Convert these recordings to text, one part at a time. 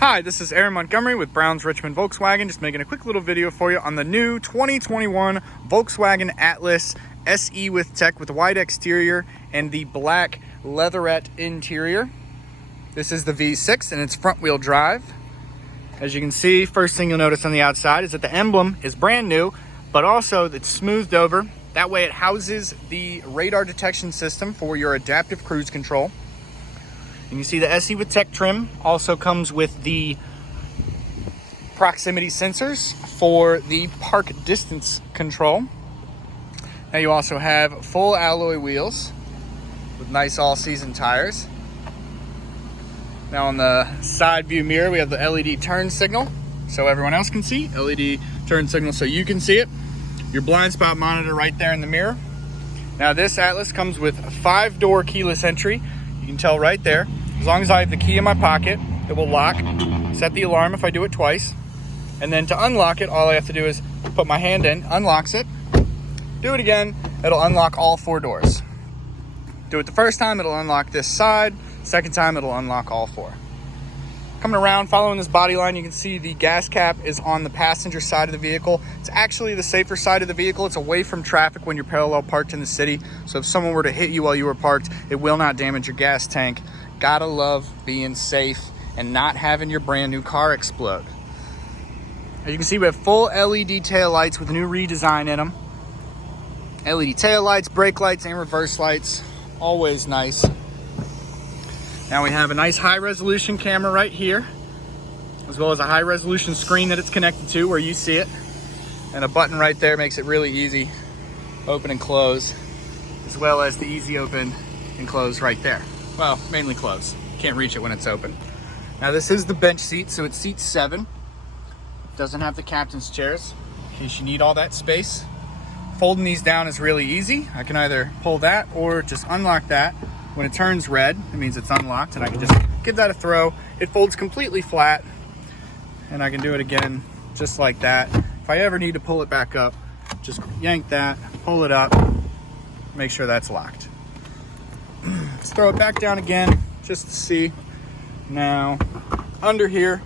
Hi, this is Aaron Montgomery with Brown's Richmond Volkswagen, just making a quick little video for you on the new 2021 Volkswagen Atlas SE with tech with the white exterior and the black leatherette interior. This is the V6 and it's front wheel drive. As you can see, first thing you'll notice on the outside is that the emblem is brand new, but also it's smoothed over. That way it houses the radar detection system for your adaptive cruise control. And you see the SE with tech trim also comes with the proximity sensors for the park distance control. Now you also have full alloy wheels with nice all-season tires. Now on the side view mirror, we have the LED turn signal so everyone else can see. LED turn signal so you can see it. Your blind spot monitor right there in the mirror. Now this Atlas comes with a 5-door keyless entry. You can tell right there. As long as I have the key in my pocket, it will lock, set the alarm if I do it twice. And then to unlock it, all I have to do is put my hand in, unlocks it, do it again, it'll unlock all 4 doors. Do it the first time, it'll unlock this side. Second time, it'll unlock all 4. Coming around, following this body line, you can see the gas cap is on the passenger side of the vehicle. It's actually the safer side of the vehicle. It's away from traffic when you're parallel parked in the city. So if someone were to hit you while you were parked, it will not damage your gas tank. Gotta love being safe and not having your brand new car explode. As you can see, we have full LED tail lights with a new redesign in them. LED tail lights, brake lights, and reverse lights. Always nice. Now we have a nice high resolution camera right here, as well as a high resolution screen that it's connected to where you see it. And a button right there makes it really easy. Open and close, as well as the easy open and close right there. Well, mainly close. Can't reach it when it's open. Now this is the bench seat, so it seats 7. Doesn't have the captain's chairs, in case you need all that space. Folding these down is really easy. I can either pull that or just unlock that. When it turns red, it means it's unlocked, and I can just give that a throw. It folds completely flat, and I can do it again just like that. If I ever need to pull it back up, just yank that, pull it up, make sure that's locked. Let's throw it back down again just to see. Now under here,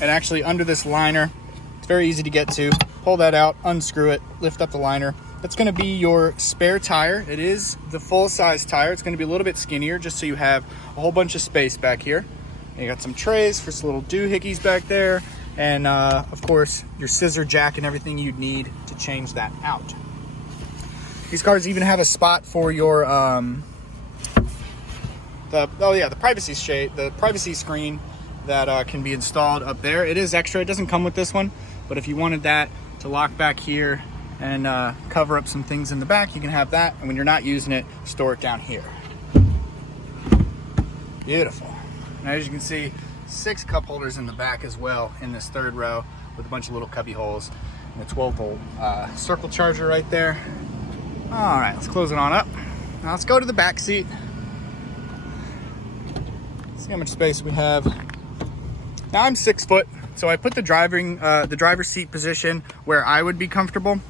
and actually under this liner, it's very easy to get to. Pull that out, unscrew it, lift up the liner. That's going to be your spare tire. It is the full size tire. It's going to be a little bit skinnier just so you have a whole bunch of space back here. And you got some trays for some little doohickeys back there, and of course your scissor jack and everything you'd need to change that out. These cars even have a spot for your the privacy shade, the privacy screen that can be installed up there. It is extra. It doesn't come with this one, but if you wanted that to lock back here and cover up some things in the back, you can have that. And when you're not using it, store it down here. Beautiful. Now, as you can see, 6 cup holders in the back as well in this 3rd row with a bunch of little cubby holes and a 12-volt circle charger right there. All right, let's close it on up. Now let's go to the back seat. See how much space we have. Now I'm 6 foot, so I put the driver's seat position where I would be comfortable.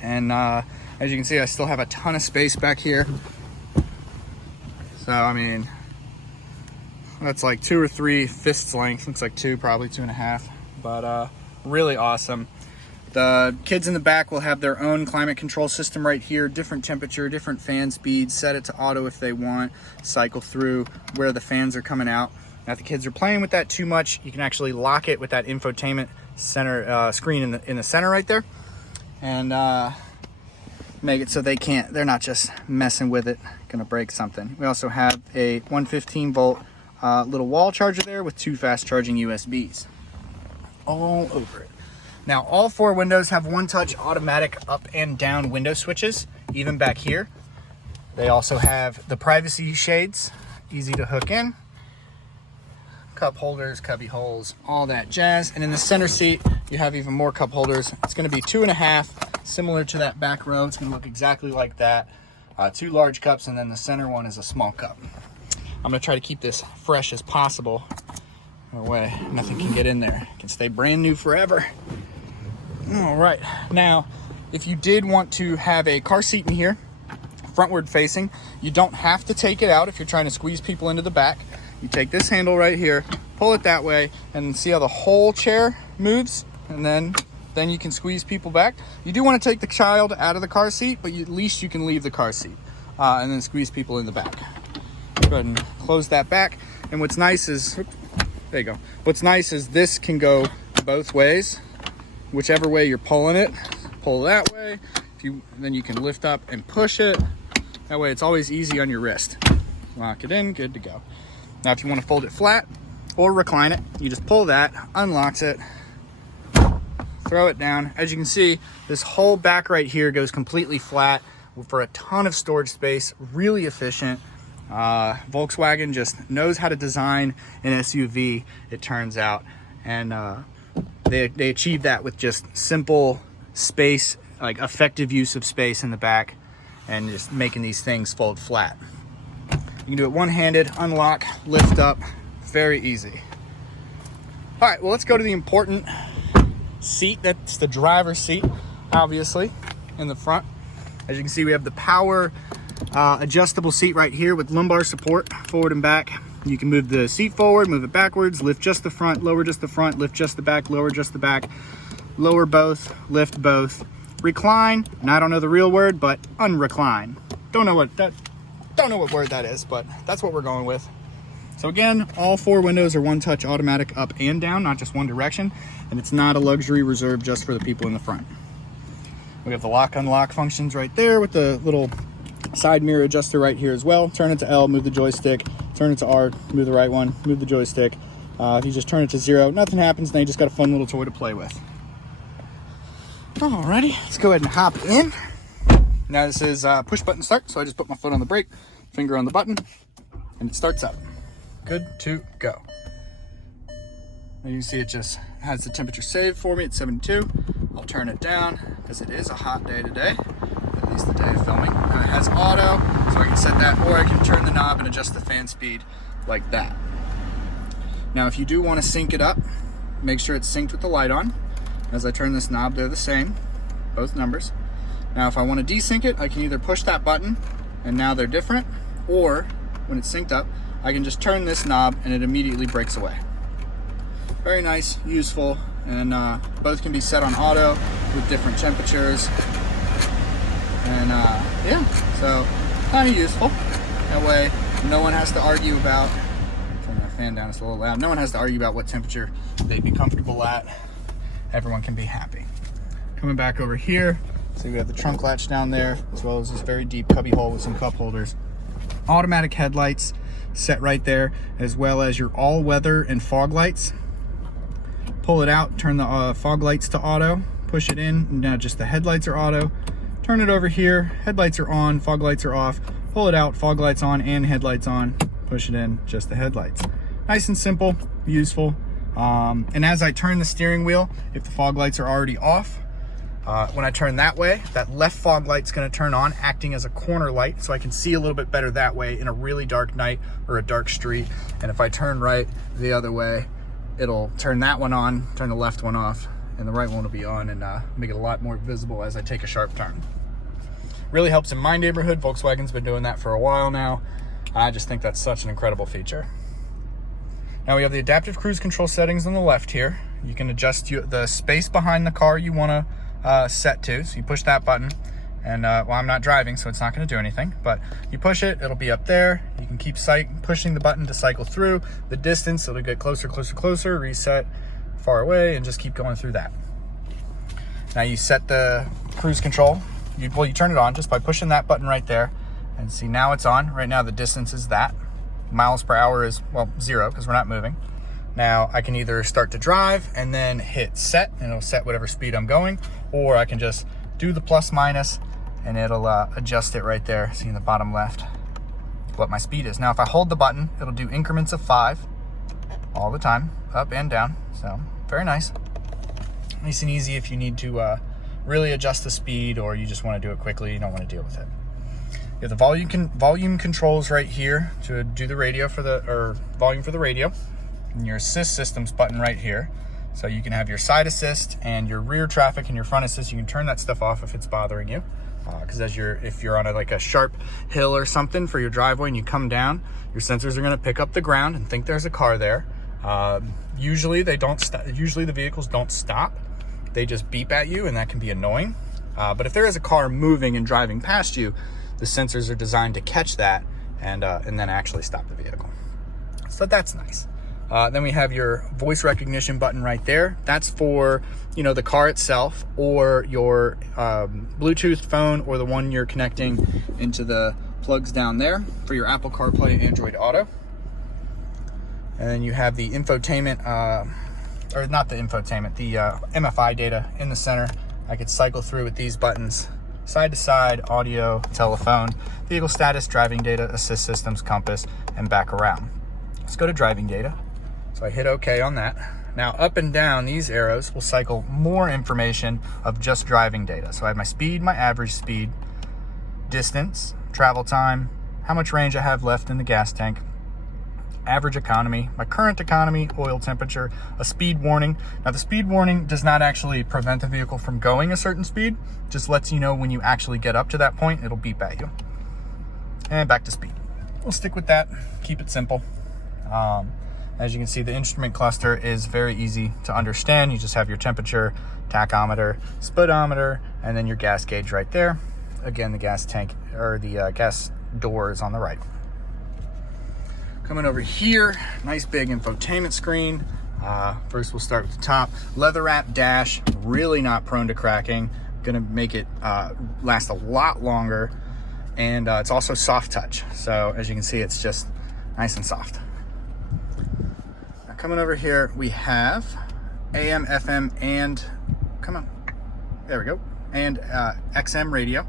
And as you can see, I still have a ton of space back here. So I mean, that's like 2 or 3 fists length. Looks like 2, probably 2.5. But really awesome. The kids in the back will have their own climate control system right here, different temperature, different fan speeds, set it to auto if they want, cycle through where the fans are coming out. Now if the kids are playing with that too much, you can actually lock it with that infotainment center screen in the center right there, and make it so they're not just messing with it, gonna break something. We also have a 115 volt little wall charger there with 2 fast charging USBs all over it. Now all 4 windows have one-touch automatic up and down window switches, even back here. They also have the privacy shades, easy to hook in, cup holders, cubby holes, all that jazz. And in the center seat, you have even more cup holders. It's going to be 2.5, similar to that back row. It's going to look exactly like that. 2 large cups, and then the center one is a small cup. I'm going to try to keep this fresh as possible. No way, nothing can get in there. It can stay brand new forever. All right, now, if you did want to have a car seat in here, frontward facing, you don't have to take it out if you're trying to squeeze people into the back. You take this handle right here, pull it that way, and see how the whole chair moves, and then you can squeeze people back. You do want to take the child out of the car seat, but at least you can leave the car seat, and then squeeze people in the back. Go ahead and close that back. And what's nice is, there you go. What's nice is this can go both ways. Whichever way you're pulling it, pull that way. Then you can lift up and push it. That way it's always easy on your wrist. Lock it in, good to go. Now if you want to fold it flat or recline it, you just pull that, unlocks it, throw it down. As you can see, this whole back right here goes completely flat for a ton of storage space, really efficient. Volkswagen just knows how to design an SUV, it turns out. And they achieve that with just simple space, like effective use of space in the back, and just making these things fold flat. You can do it one-handed, unlock, lift up, very easy. All right, well, let's go to the important seat. That's the driver's seat, obviously, in the front. As you can see, we have the power adjustable seat right here with lumbar support, forward and back. You can move the seat forward, move it backwards, lift just the front, lower just the front, lift just the back, lower just the back, lower both, lift both, recline, and I don't know the real word, but unrecline. Don't know what word that is, but that's what we're going with. So again, all 4 windows are one-touch automatic up and down, not just one direction, and it's not a luxury reserved just for the people in the front. We have the lock-unlock functions right there with the little side mirror adjuster right here as well. Turn it to L, move the joystick. Turn it to R, move the right one, move the joystick. If you just turn it to 0, nothing happens. Now you just got a fun little toy to play with. Alrighty, let's go ahead and hop in. Now this is push button start, so I just put my foot on the brake, finger on the button, and it starts up. Good to go. And you can see it just has the temperature saved for me at 72. I'll turn it down because it is a hot day today, at least the day of filming. Now it has auto, so I can set that, or I can turn the knob and adjust the fan speed like that. Now if you do want to sync it up, make sure it's synced with the light on. As I turn this knob, they're the same, both numbers. Now if I want to desync it, I can either push that button and now they're different, or when it's synced up, I can just turn this knob and it immediately breaks away. Very nice, useful, and both can be set on auto with different temperatures. And yeah, so kind of useful. That way no one has to argue about, turn my fan down, it's a little loud. No one has to argue about what temperature they'd be comfortable at. Everyone can be happy. Coming back over here, so we have the trunk latch down there, as well as this very deep cubby hole with some cup holders. Automatic headlights set right there, as well as your all-weather and fog lights. Pull it out, turn the fog lights to auto, push it in, now just the headlights are auto. Turn it over here, headlights are on, fog lights are off. Pull it out, fog lights on and headlights on. Push it in, just the headlights. Nice and simple, useful. And as I turn the steering wheel, if the fog lights are already off, when I turn that way, that left fog light's gonna turn on, acting as a corner light, so I can see a little bit better that way in a really dark night or a dark street. And if I turn right the other way, it'll turn that one on, turn the left one off, and the right one will be on, and make it a lot more visible as I take a sharp turn. Really helps in my neighborhood. Volkswagen's been doing that for a while now. I just think that's such an incredible feature. Now we have the adaptive cruise control settings on the left here. You can adjust the space behind the car you want to set to. So you push that button, and well, I'm not driving, so it's not going to do anything, but you push it, it'll be up there. You can keep pushing the button to cycle through the distance. It'll get closer, closer, closer, reset far away, and just keep going through that. Now you set the cruise control. You turn it on just by pushing that button right there, and see, now it's on. Right now the distance is that. Miles per hour is, well, 0 because we're not moving. Now I can either start to drive and then hit set, and it'll set whatever speed I'm going, or I can just do the plus minus and it'll adjust it right there. See in the bottom left what my speed is. Now if I hold the button, it'll do increments of 5 all the time, up and down. So very nice. Nice and easy if you need to really adjust the speed, or you just want to do it quickly, you don't want to deal with it. You have the volume controls right here to do the radio volume for the radio, and your assist systems button right here. So you can have your side assist and your rear traffic and your front assist. You can turn that stuff off if it's bothering you. because if you're on like a sharp hill or something for your driveway and you come down, your sensors are going to pick up the ground and think there's a car there. Usually they don't stop. Usually the vehicles don't stop. They just beep at you, and that can be annoying. But if there is a car moving and driving past you, the sensors are designed to catch that and then actually stop the vehicle. So that's nice. Then we have your voice recognition button right there. That's for, the car itself, or your Bluetooth phone, or the one you're connecting into the plugs down there for your Apple CarPlay, Android Auto. And then you have the infotainment, or not the infotainment, the MFI data in the center. I could cycle through with these buttons: side to side, audio, telephone, vehicle status, driving data, assist systems, compass, and back around. Let's go to driving data. So I hit OK on that. Now up and down these arrows will cycle more information of just driving data. So I have my speed, my average speed, distance, travel time, how much range I have left in the gas tank, average economy, my current economy, oil temperature, a speed warning. Now the speed warning does not actually prevent the vehicle from going a certain speed, just lets you know when you actually get up to that point, it'll beep at you. And back to speed. We'll stick with that, keep it simple. As you can see, the instrument cluster is very easy to understand. You just have your temperature, tachometer, speedometer, and then your gas gauge right there. Again, the gas tank, or the gas door, is on the right. Coming over here, nice big infotainment screen. First we'll start with the top. Leather wrap dash, really not prone to cracking. Gonna make it last a lot longer. And it's also soft touch. So as you can see, it's just nice and soft. Now coming over here, we have AM, FM, and, come on, there we go, and XM radio.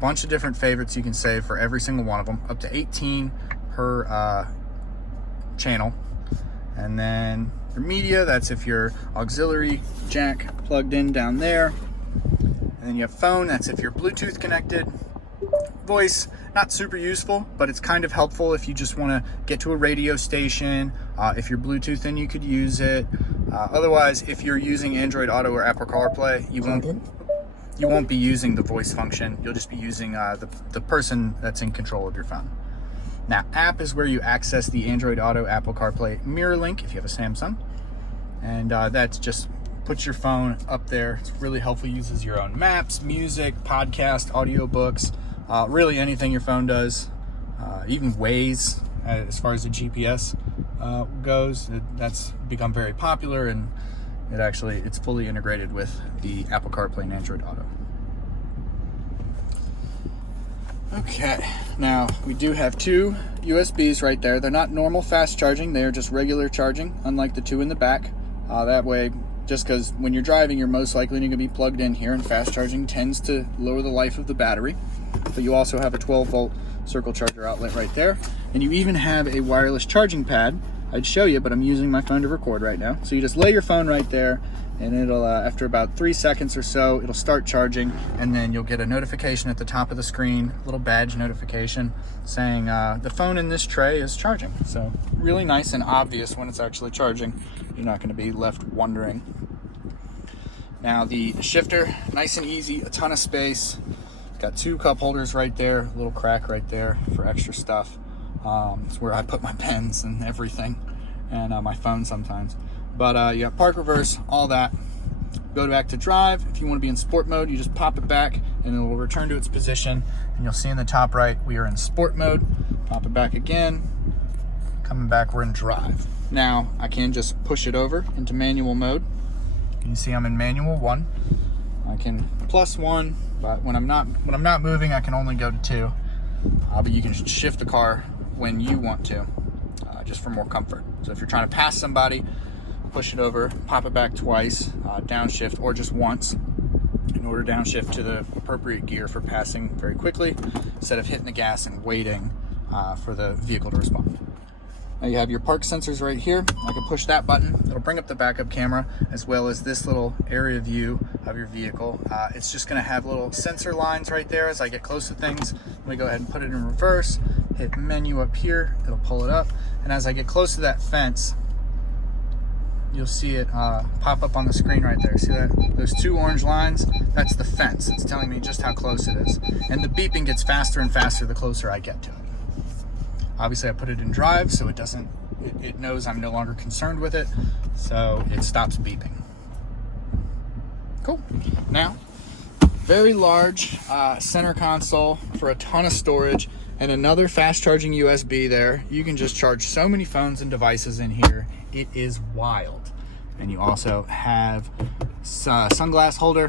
Bunch of different favorites you can save for every single one of them, up to 18 per channel. And then your media, that's if your auxiliary jack plugged in down there. And then you have phone, that's if you're Bluetooth connected. Voice, not super useful, but it's kind of helpful if you just want to get to a radio station. If you're Bluetooth, then you could use it. Otherwise, if you're using Android Auto or Apple CarPlay, you won't be using the voice function. You'll just be using the person that's in control of your phone. Now, app is where you access the Android Auto, Apple CarPlay mirror link if you have a Samsung. And that just puts your phone up there. It's really helpful. It uses your own maps, music, podcast, audiobooks, really anything your phone does. Even Waze, as far as the GPS goes, that's become very popular, and it's fully integrated with the Apple CarPlay and Android Auto. Okay, now we do have two USBs right there. They're not normal fast charging, they are just regular charging, unlike the two in the back. That way, just because when you're driving, you're most likely going to be plugged in here, and fast charging tends to lower the life of the battery. But you also have a 12-volt circle charger outlet right there, and you even have a wireless charging pad. I'd show you, but I'm using my phone to record right now. So you just lay your phone right there, and it'll, after about 3 seconds or so, it'll start charging, and then you'll get a notification at the top of the screen, a little badge notification saying the phone in this tray is charging. So really nice and obvious when it's actually charging. You're not going to be left wondering. Now the shifter, nice and easy, a ton of space. Got two cup holders right there, a little crack right there for extra stuff. It's where I put my pens and everything, and my phone sometimes. But you got park, reverse, all that. Go back to drive. If you want to be in sport mode, you just pop it back and it will return to its position. And you'll see in the top right, we are in sport mode. Pop it back again. Coming back, we're in drive. Now, I can just push it over into manual mode. You can see I'm in manual 1. I can +1, but when I'm not moving, I can only go to 2. But you can shift the car when you want to, just for more comfort. So if you're trying to pass somebody, push it over, pop it back twice, downshift, or just once, in order to downshift to the appropriate gear for passing very quickly, instead of hitting the gas and waiting for the vehicle to respond. Now you have your park sensors right here. I can push that button. It'll bring up the backup camera, as well as this little area view of your vehicle. It's just gonna have little sensor lines right there as I get close to things. Let me go ahead and put it in reverse, hit menu up here, it'll pull it up. And as I get close to that fence, you'll see it pop up on the screen right there. See that? Those 2 orange lines, that's the fence. It's telling me just how close it is. And the beeping gets faster and faster the closer I get to it. Obviously I put it in drive so it knows I'm no longer concerned with it, so it stops beeping. Cool. Now, very large center console for a ton of storage and another fast charging USB there. You can just charge so many phones and devices in here. It is wild. And you also have sunglass holder.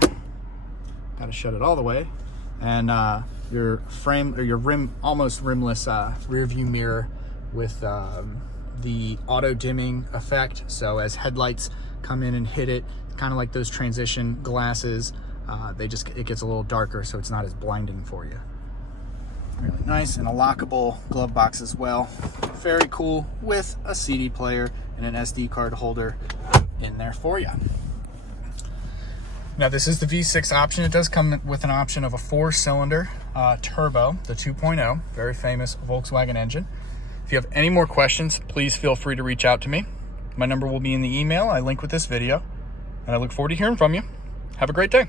Got to shut it all the way. And your frame or your rim, almost rimless rear view mirror with the auto dimming effect. So as headlights come in and hit it, kind of like those transition glasses, it gets a little darker, so it's not as blinding for you. Really nice, and a lockable glove box as well. Very cool, with a CD player and an SD card holder in there for you. Now this is the V6 option. It does come with an option of a 4-cylinder turbo, the 2.0, very famous Volkswagen engine. If you have any more questions, please feel free to reach out to me. My number will be in the email I link with this video, and I look forward to hearing from you. Have a great day.